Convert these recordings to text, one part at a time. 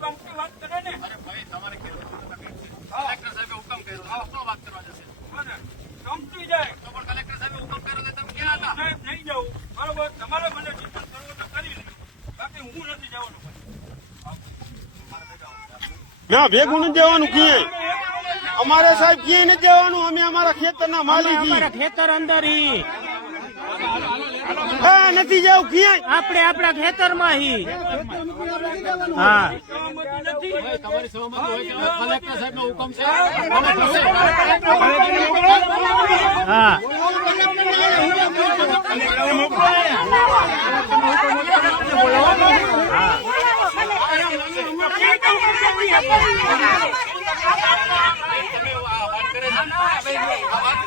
કોઈ કંપની વાત કરે ને. અરે ભાઈ તમારે કેવું કલેક્ટર સાહેબે હુકમ કર્યો તો વાત કરવા જશે કંપની જાય તો પણ કલેક્ટર સાહેબે હુકમ કર્યો તમે ક્યાં હતા સાહેબ નહીં જાઉં બરોબર. તમારે મને સૂચન કરવું તો કરી લીધું, બાકી હું નથી જવાનું. ના ભેગું નથી જવાનું ક્યાંય. અમારે સાહેબ ક્યાંય નથી જવાનું. અમે અમારા ખેતરના માલિક છીએ. ખેતર અંદર ઈ હા નથી જવું ક્યાંય. આપણે આપણા ખેતરમાં હી. હા તમારી સહમતી હોય કે કલેક્ટર સાહેબનો હુકમ છે હા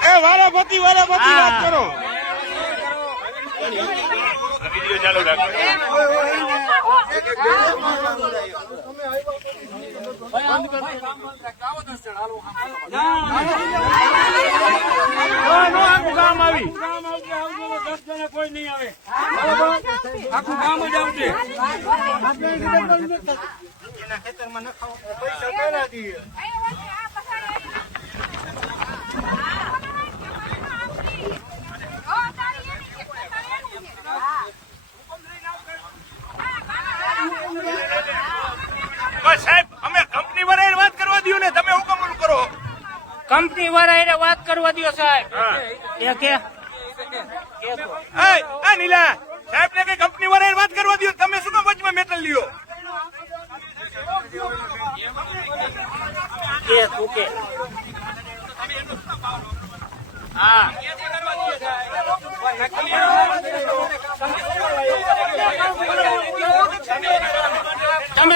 એ વારાફરતી વાત કરો. ગામ આવી 10 જણા કોઈ નહીં આવે, આખું ગામ જ આવશે. એના ખેતરમાં નખાવો પૈસા પેલા દઈએ. સાહેબ અમે કંપની વાળાને વાત કરવા દો ને, તમે હુકમ કરો. કંપની વાળા વાત કરવા દો સાહેબ. એ કે નીલા સાહેબ ને કઈ કંપની વાળાને વાત કરવા દો, તમે શું કામ વચમાં મેટલ લ્યો? તું કે હા તમે